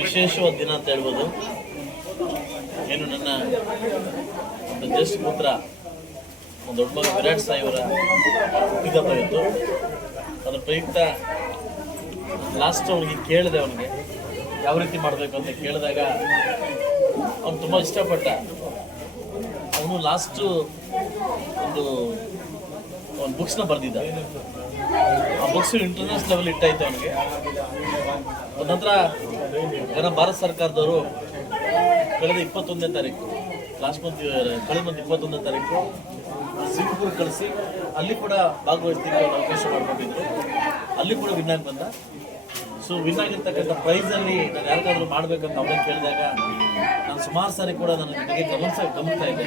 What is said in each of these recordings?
ವಿಶೇಷವಾದ ದಿನ ಅಂತ ಹೇಳ್ಬೋದು. ಏನು ನನ್ನ ಒಂದು ಜ್ಯೇಷ್ಠ ಪುತ್ರ, ಒಂದು ದೊಡ್ಡ ಮಗ ವಿರಾಟ್ ಸಾಯಿಯವರ ಹುಟ್ಟಿದಬ್ಬ ಇತ್ತು. ಅದರ ಪ್ರಯುಕ್ತ ಲಾಸ್ಟ್ ಅವನಿಗೆ ಕೇಳಿದೆ ಅವನಿಗೆ, ಯಾವ ರೀತಿ ಮಾಡಬೇಕು ಅಂತ ಕೇಳಿದಾಗ ಅವನು ತುಂಬ ಇಷ್ಟಪಟ್ಟ. ಅವನು ಲಾಸ್ಟು ಒಂದು ಒಂದು ಬುಕ್ಸ್ನ ಬರೆದಿದ್ದ. ಆ ಬುಕ್ಸ್ ಇಂಟರ್ನ್ಯಾಷನಲ್ ಲೆವೆಲ್ ಇಟ್ಟಾಯ್ತು ಅವನಿಗೆ. ನಂತರ ಭಾರತ ಸರ್ಕಾರದವರು ಕಳೆದ ಇಪ್ಪತ್ತೊಂದನೇ ತಾರೀಕು ಲಾಸ್ಟ್ ಮಂತ್ ಕಳೆದ ಮಂತ್ ಇಪ್ಪತ್ತೊಂದನೇ ತಾರೀಕು ಸಿಂಗಪುರ್ ಕಳಿಸಿ, ಅಲ್ಲಿ ಕೂಡ ಭಾಗವಹಿಸ್ತೀವಿ ಒಂದು ಅವಕಾಶ ಮಾಡ್ಕೊಂಡಿದ್ರು ಅಲ್ಲಿ ಕೂಡ ವಿನ್ ಆಗಿ ಬಂದ. ಸೊ ವಿನ್ ಆಗಿರ್ತಕ್ಕಂಥ ಪ್ರೈಸಲ್ಲಿ ನಾನು ಯಾರಿಗಾದ್ರೂ ಮಾಡಬೇಕಂತ ಅವರೇ ಕೇಳಿದಾಗ, ನಾನು ಸುಮಾರು ಸಾರಿ ಕೂಡ ನಾನು ಬಗ್ಗೆ ಗಮನಿಸ, ಗಮನಿಸ್ತಾ ಇದ್ದೆ.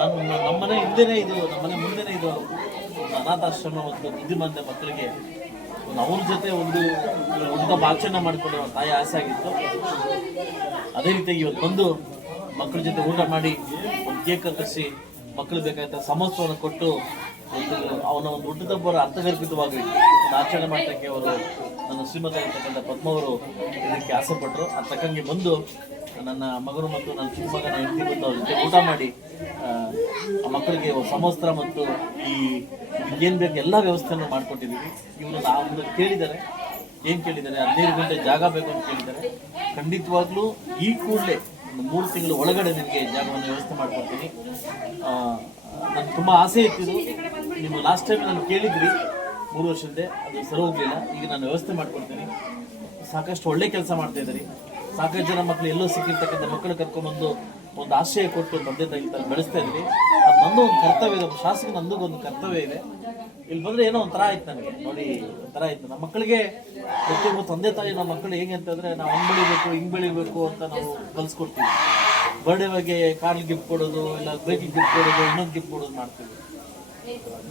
ನಾನು ನಮ್ಮನೆ ಹಿಂದೆನೇ ಇದು, ನಮ್ಮನೆ ಮುಂದೆನೇ ಇದು ಅನಾಥಾಶ್ರಮ ಮತ್ತು ಬುದ್ಧಿಮಾಂದ್ಯ ಮಕ್ಕಳಿಗೆ ಒಂದು ಅವ್ರ ಜೊತೆ ಒಂದು ಒಂದು ಭಾಷಣ ಮಾಡಿಕೊಂಡು ತಾಯಿ ಆಸೆ ಆಗಿತ್ತು. ಅದೇ ರೀತಿಯಾಗಿ ಇವತ್ತು ಬಂದು ಮಕ್ಕಳ ಜೊತೆ ಊಟ ಮಾಡಿ ಒಂದು ಕೇಕ್ ಕತ್ತರಿಸಿ ಮಕ್ಕಳು ಬೇಕಾದ ಸಮಸ್ಯೆಯನ್ನು ಕೊಟ್ಟು ಒಂದು ಅವನ ಒಂದು ಹುಟ್ಟುದಬ್ಬರ ಅರ್ಥಗರ್ಭಿತವಾಗಿ ಆಚರಣೆ ಮಾಡಲಿಕ್ಕೆ ಅವರು ನನ್ನ ಪದ್ಮ ಅವರು ಇದಕ್ಕೆ ಆಸೆ ಪಟ್ಟರು. ಅದು ತಕ್ಕಂಗೆ ಬಂದು ನನ್ನ ಮಗನು ಮತ್ತು ನನ್ನ ಚಿಕ್ಕ ಮಗನ ಹೆಂಡತಿ ಬಂದು ಅವ್ರ ಜೊತೆ ಊಟ ಮಾಡಿ ಆ, ಆ ಮಕ್ಕಳಿಗೆ ಸಮವಸ್ತ್ರ ಮತ್ತು ಈ ಏನು ಬೇಕು ಎಲ್ಲ ವ್ಯವಸ್ಥೆಯನ್ನು ಮಾಡಿಕೊಟ್ಟಿದ್ದೀವಿ. ಇವರು ನಾವು ಕೇಳಿದ್ದಾರೆ. ಏನು ಕೇಳಿದ್ದಾರೆ? ಹದಿನೈದು ಗಂಟೆ ಜಾಗ ಬೇಕು ಅಂತ ಕೇಳಿದ್ದಾರೆ. ಖಂಡಿತವಾಗ್ಲೂ ಈ ಕೂಡಲೇ ಒಂದು ಮೂರು ತಿಂಗಳು ಒಳಗಡೆ ನಿಮಗೆ ಜಾಗವನ್ನು ವ್ಯವಸ್ಥೆ ಮಾಡ್ಕೊಡ್ತೀನಿ. ನನಗೆ ತುಂಬ ಆಸೆ ಇತ್ತು ನೀವು ಲಾಸ್ಟ್ ಟೈಮ್ ನಾನು ಕೇಳಿದ್ರಿ, ಮೂರು ವರ್ಷದ್ದೇ, ಅದು ಸರಿ ಹೋಗಲಿಲ್ಲ. ಈಗ ನಾನು ವ್ಯವಸ್ಥೆ ಮಾಡ್ಕೊಡ್ತೀನಿ. ಸಾಕಷ್ಟು ಒಳ್ಳೆ ಕೆಲಸ ಮಾಡ್ತಾ ಇದ್ದೀರಿ. ಸಾಕಷ್ಟು ಜನ ಮಕ್ಕಳು ಎಲ್ಲೋ ಸಿಕ್ಕಿರ್ತಕ್ಕಂಥ ಮಕ್ಕಳು ಕರ್ಕೊಂಡ್ಬಂದು ಒಂದು ಆಶ್ರಯ ಕೊಟ್ಟು ತಂದೆ ತಾಯಿ ಬೆಳೆಸ್ತಾ ಇದ್ರಿ ಅದು ನಂದು ಒಂದು ಕರ್ತವ್ಯ ಇದೆ ಶಾಸಕ ನಂದು ಒಂದು ಕರ್ತವ್ಯ ಇದೆ. ಇಲ್ಲಿ ಬಂದ್ರೆ ಏನೋ ಒಂಥರ ಆಯ್ತು ನನಗೆ. ನೋಡಿ, ಒಂಥರ ಆಯ್ತು. ನಮ್ಮ ಮಕ್ಕಳಿಗೆ ಪ್ರತಿಯೊಬ್ಬ ತಂದೆ ತಾಯಿ ನಮ್ಮ ಮಕ್ಕಳು ಹೇಗೆ ಅಂತಂದ್ರೆ ನಾವು ಹಂಗ್ ಬೆಳಿಬೇಕು ಹಿಂಗ್ ಬೆಳಿಬೇಕು ಅಂತ ನಾವು ಕಲ್ಸ್ಕೊಡ್ತೀವಿ. ಬರ್ಡೇ ಬಗ್ಗೆ ಕಾರ್ಲ್ ಗಿಫ್ಟ್ ಕೊಡೋದು, ಇಲ್ಲ ಬೈಕಿಗೆ ಗಿಫ್ಟ್ ಕೊಡೋದು, ಇನ್ನೊಂದು ಗಿಫ್ಟ್ ಕೊಡೋದು ಮಾಡ್ತೀವಿ.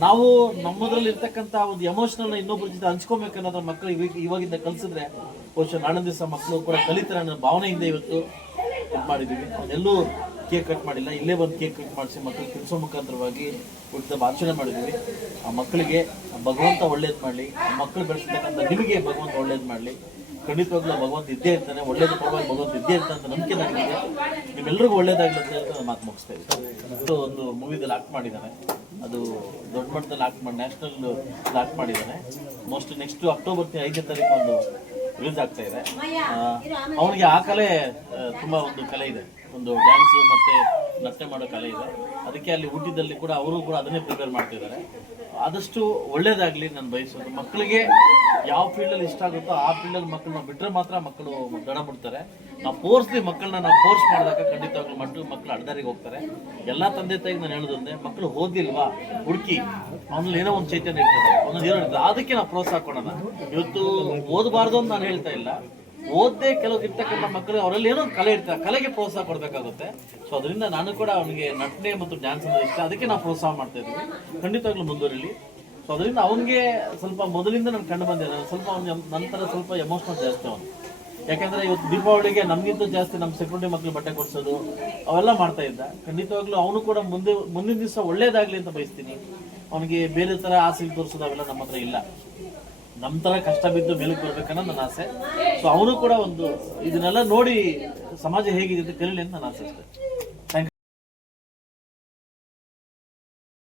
ನಾವು ನಮ್ಮದ್ರಲ್ಲಿ ಇರ್ತಕ್ಕಂಥ ಒಂದು ಎಮೋಷನಲ್ ಇನ್ನೊಬ್ಬರ ಜೊತೆ ಹಂಚ್ಕೊಬೇಕನ್ನೋದ್ರ ಮಕ್ಕಳು ಇವಾಗ ಇವಾಗಿಂದ ಕಲ್ಸಿದ್ರೆ ಬಹುಶಃ ನಾಳೆ ದಿವಸ ಮಕ್ಕಳು ಕೂಡ ಕಲಿತಾರೆ ಅನ್ನೋ ಭಾವನೆಯಿಂದ ಇವತ್ತು ಇದು ಮಾಡಿದ್ದೀವಿ ಎಲ್ಲೂ ಕೇಕ್ ಕಟ್ ಮಾಡಿಲ್ಲ, ಇಲ್ಲೇ ಬಂದು ಕೇಕ್ ಕಟ್ ಮಾಡಿಸಿ ಮಕ್ಕಳಿಗೆ ತಿನ್ಸೋ ಮುಖಾಂತರವಾಗಿ ಹುಟ್ಟಿದ ಭಾಷಣ ಮಾಡಿದ್ವಿ ಆ ಮಕ್ಕಳಿಗೆ ಭಗವಂತ ಒಳ್ಳೇದು ಮಾಡಲಿ ಮಕ್ಕಳು ಬೆಳೆಸ್ತಕ್ಕಂಥ ನಿಮಗೆ ಭಗವಂತ ಒಳ್ಳೇದು ಮಾಡಲಿ. ಖಂಡಿತವಾಗ್ಲೂ ಭಗವಂತ ಇದ್ದೇ ಇರ್ತಾನೆ, ಒಳ್ಳೇದು ಪರವಾಗಿ ಭಗವಂತ ಇದ್ದೇ ಇರ್ತಾನೆ ಅಂತ ನಂಬಿಕೆ ನನಗಿದೆ. ನಿಮ್ಮೆಲ್ಲರಿಗೂ ಒಳ್ಳೇದಾಗಲಿ ಅಂತ ಹೇಳ್ತಾ ಮಾತು ಮುಗಿಸ್ತಾ ಇದ್ದೀನಿ. ಇದು ಒಂದು ಮೂವಿದಲ್ಲಿ ಆಕ್ಟ್ ಮಾಡಿದ್ದಾನೆ. ಅದು ದೊಡ್ಡ ಮಟ್ಟದಲ್ಲಿ ಆಕ್ಟ್ ಮಾಡಿ ನ್ಯಾಷನಲ್ ಆಕ್ಟ್ ಮಾಡಿದ್ದಾನೆ. ಮೋಸ್ಟ್ ನೆಕ್ಸ್ಟ್ ಅಕ್ಟೋಬರ್ ಐದನೇ ತಾರೀಕು ಒಂದು ರಿಲೀಸ್ ಆಗ್ತಾ ಇದೆ ಅವನಿಗೆ ಆ ಕಲೆ ತುಂಬಾ ಒಂದು ಕಲೆ ಇದೆ. ಒಂದು ಡ್ಯಾನ್ಸು ಮತ್ತೆ ನೃತ್ಯ ಮಾಡೋ ಕಲೆ ಇದೆ. ಅದಕ್ಕೆ ಅಲ್ಲಿ ಊಟದಲ್ಲಿ ಕೂಡ ಅವರು ಕೂಡ ಅದನ್ನೇ ಪ್ರಿಪೇರ್ ಮಾಡ್ತಿದ್ದಾರೆ. ಆದಷ್ಟು ಒಳ್ಳೇದಾಗಲಿ ನಾನು ಬಯಸೋದು ಮಕ್ಕಳಿಗೆ ಯಾವ ಫೀಲ್ಡಲ್ಲಿ ಇಷ್ಟ ಆಗುತ್ತೋ ಆ ಫೀಲ್ಡಲ್ಲಿ ಮಕ್ಕಳನ್ನ ಬಿಟ್ಟರೆ ಮಾತ್ರ ಮಕ್ಕಳು ದಡ ಬಿಡ್ತಾರೆ ನಾವು ಫೋರ್ಸ್ಲಿ ಮಕ್ಕಳನ್ನ ನಾವು ಫೋರ್ಸ್ ಮಾಡಿದಾಗ ಖಂಡಿತವಾಗ್ಲೂ ಮಕ್ಕಳು ಮಕ್ಕಳು ಅಡ್ದಾರಿಗೆ ಹೋಗ್ತಾರೆ. ಎಲ್ಲ ತಂದೆ ತಾಯಿಗೆ ನಾನು ಹೇಳೋದಂದ್ರೆ ಮಕ್ಕಳು ಓದಿಲ್ವಾ? ಹುಡುಕಿ ಅವನಲ್ಲಿ ಏನೋ ಒಂದು ಚೈತನ್ಯ ಇರ್ತದೆ. ಅವನಲ್ಲಿ ಏನೋ ಅದಕ್ಕೆ ನಾವು ಪ್ರೋತ್ಸಾಹ ಕೊಡೋಣ. ಇವತ್ತು ಓದಬಾರ್ದು ಅಂತ ನಾನು ಹೇಳ್ತಾ ಇಲ್ಲ. ಓದ್ದೇ ಕೆಲವ್ ಇರ್ತಕ್ಕಂಥ ಮಕ್ಕಳು ಅವರಲ್ಲಿ ಏನೋ ಕಲೆ ಇರ್ತಾರೆ. ಕಲೆಗೆ ಪ್ರೋತ್ಸಾಹ ಕೊಡಬೇಕಾಗುತ್ತೆ. ಸೊ ಅದರಿಂದ ನಾನು ಕೂಡ ಅವನಿಗೆ ನಟನೆ ಮತ್ತು ಡ್ಯಾನ್ಸ್ ಅಂದ್ರೆ ಇಷ್ಟ. ಅದಕ್ಕೆ ನಾವು ಪ್ರೋತ್ಸಾಹ ಮಾಡ್ತಾ ಇದ್ದೀವಿ. ಖಂಡಿತವಾಗ್ಲೂ ಮುಂದುವರಿಲಿ. ಸೊ ಅದರಿಂದ ಅವನಿಗೆ ಸ್ವಲ್ಪ ಮೊದಲಿಂದ ನಾನು ಕಂಡು ಬಂದಿದೆ ನಾನು ಸ್ವಲ್ಪ ಅವ್ನ ನಂತರ ಸ್ವಲ್ಪ ಎಮೋಷನಲ್ ಜಾಸ್ತಿ ಅವನು. ಯಾಕಂದ್ರೆ ಇವತ್ತು ದೀಪಾವಳಿಗೆ ನಮಗಿಂತ ಜಾಸ್ತಿ ನಮ್ಮ ಸೆಕ್ಯೂರಿಟಿ ಮಕ್ಕಳು ಬಟ್ಟೆ ಕೊಡಿಸೋದು, ಅವೆಲ್ಲ ಮಾಡ್ತಾ ಇದ್ದ. ಖಂಡಿತವಾಗ್ಲೂ ಅವನು ಕೂಡ ಮುಂದೆ, ಮುಂದಿನ ದಿವಸ ಒಳ್ಳೇದಾಗ್ಲಿ ಅಂತ ಬಯಸ್ತೀನಿ. ಅವನಿಗೆ ಬೇರೆ ತರ ಆಸೆ ತೋರಿಸೋದು ಅವೆಲ್ಲ ನಮ್ಮ ಹತ್ರ ಇಲ್ಲ. ನಮ್ಮ ತರ ಕಷ್ಟ ಬಿದ್ದು ಮೇಲಕ್ಕೆ ಬರ್ಬೇಕನ್ನೋ ನನ್ನ ಆಸೆ. ಸೊ ಅವನು ಕೂಡ ಒಂದು ಇದನ್ನೆಲ್ಲ ನೋಡಿ ಸಮಾಜ ಹೇಗಿದೆ ಅಂತ ಕಲೀಲಿ ಅಂತ ನನ್ನ ಆಸೆ ಅಷ್ಟೇ.